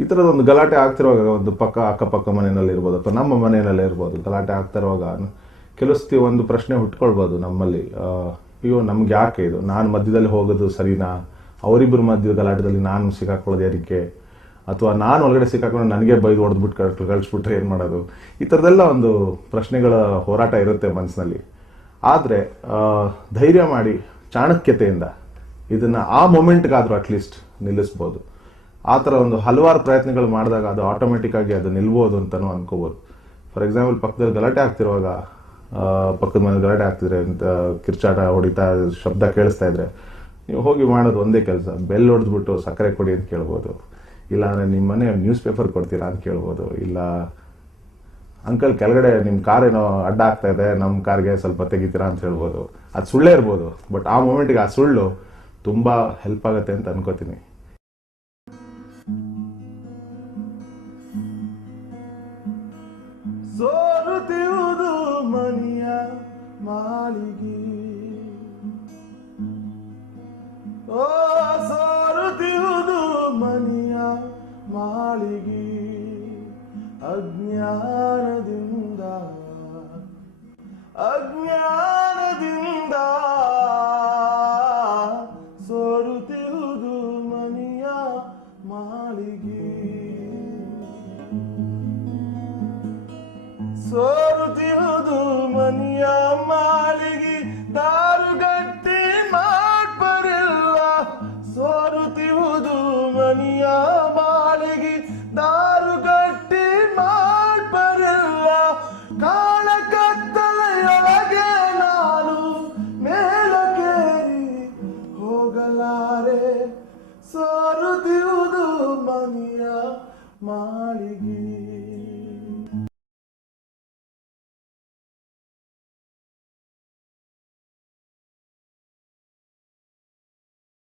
ಈ ಥರದೊಂದು ಗಲಾಟೆ ಆಗ್ತಿರುವಾಗ ಒಂದು ಅಕ್ಕಪಕ್ಕ ಮನೆಯಲ್ಲಿ ಇರ್ಬೋದು ಅಥವಾ ನಮ್ಮ ಮನೆಯಲ್ಲೇ ಇರ್ಬೋದು, ಗಲಾಟೆ ಆಗ್ತಿರುವಾಗ ಕೆಲವು ಸತಿ ಒಂದು ಪ್ರಶ್ನೆ ಹುಟ್ಕೊಳ್ಬೋದು ನಮ್ಮಲ್ಲಿ, ಅಯ್ಯೋ ನಮ್ಗೆ ಯಾಕೆ ಇದು, ನಾನು ಮಧ್ಯದಲ್ಲಿ ಹೋಗೋದು ಸರಿನಾ, ಅವರಿಬ್ಬರ ಮಧ್ಯದ ಗಲಾಟದಲ್ಲಿ ನಾನು ಸಿಕ್ಕಾಕೊಳ್ಳೋದು ಯಾರಿಗೆ, ಅಥವಾ ನಾನು ಒಳಗಡೆ ಸಿಕ್ಕಾಕೊಂಡು ನನಗೆ ಬೈದು ಹೊಡೆದ್ಬಿಟ್ಟು ಕಳಿಸ್ಬಿಟ್ರೆ ಏನು ಮಾಡೋದು, ಈ ಥರದ್ದೆಲ್ಲ ಒಂದು ಪ್ರಶ್ನೆಗಳ ಹೋರಾಟ ಇರುತ್ತೆ ಮನಸ್ಸಿನಲ್ಲಿ. ಆದರೆ ಧೈರ್ಯ ಮಾಡಿ ಚಾಣಕ್ಯತೆಯಿಂದ ಇದನ್ನು ಆ ಮೊಮೆಂಟ್ಗಾದರೂ ಅಟ್ಲೀಸ್ಟ್ ನಿಲ್ಲಿಸ್ಬೋದು. ಆ ಥರ ಒಂದು ಹಲವಾರು ಪ್ರಯತ್ನಗಳು ಮಾಡಿದಾಗ ಅದು ಆಟೋಮೆಟಿಕ್ ಆಗಿ ಅದು ನಿಲ್ಬೋದು ಅಂತಲೂ ಅನ್ಕೋಬೋದು. ಫಾರ್ ಎಕ್ಸಾಂಪಲ್, ಪಕ್ಕದಲ್ಲಿ ಗಲಾಟೆ ಆಗ್ತಿರುವಾಗ, ಪಕ್ಕದ ಮನೆ ಗಲಾಟೆ ಆಗ್ತಿದ್ರೆ ಕಿರ್ಚಾಟ ಹೊಡಿತಾ ಶಬ್ದ ಕೇಳಿಸ್ತಾ ಇದ್ರೆ ನೀವು ಹೋಗಿ ಮಾಡೋದು ಒಂದೇ ಕೆಲಸ, ಬೆಲ್ ಹೊಡೆದ್ಬಿಟ್ಟು ಸಕ್ಕರೆ ಕೊಡಿ ಅಂತ ಕೇಳ್ಬೋದು, ಇಲ್ಲ ಅಂದರೆ ನಿಮ್ಮ ಮನೆ ನ್ಯೂಸ್ ಪೇಪರ್ ಕೊಡ್ತೀರಾ ಅಂತ ಕೇಳ್ಬೋದು, ಇಲ್ಲ ಅಂಕಲ್ ಕೆಳಗಡೆ ನಿಮ್ಮ ಕಾರ್ ಏನೋ ಅಡ್ಡ ಆಗ್ತಾ ಇದೆ, ನಮ್ಮ ಕಾರ್ಗೆ ಸ್ವಲ್ಪ ತೆಗಿತೀರಾ ಅಂತ ಹೇಳ್ಬೋದು. ಅದು ಸುಳ್ಳೇ ಇರ್ಬೋದು, ಬಟ್ ಆ ಮೂಮೆಂಟ್ಗೆ ಆ ಸುಳ್ಳು ತುಂಬ ಹೆಲ್ಪ್ ಆಗುತ್ತೆ ಅಂತ ಅನ್ಕೋತೀನಿ. ಸೋರುತ್ತಿರುವುದು ಮನೆಯ ಮಾಳಿಗೆ, ಓ ಸೋರುತ್ತಿರುವುದು ಮನೆಯ ಮಾಳಿಗೆ, ಅಜ್ಞಾನದಿಂದ ಸೋರುತ್ತಿರುವುದು ಮನೆಯ ಮಾಳಿಗೆ, ಸೋರುತ್ತಿರುವುದು ಮನೆಯ ಮಾಳಿಗೆ, ದಾರುಗಟ್ಟಿ ಮಾಡ್ಬರಿಲ್ಲ, ಸೋರುತ್ತಿರುವುದು ಮನೆಯ ಮಾಳಿಗೆ, ದಾರುಗಟ್ಟಿ ಮಾಡ್ಬರಿಲ್ಲ, ಕಾಳ ಕತ್ತಲೆಯೊಳಗೆ ನಾನು ಮೇಲಕ್ಕೇರಿ ಹೋಗಲಾರೆ, ಸೋರುತ್ತಿರುವುದು ಮನೆಯ ಮಾಳಿಗೆ.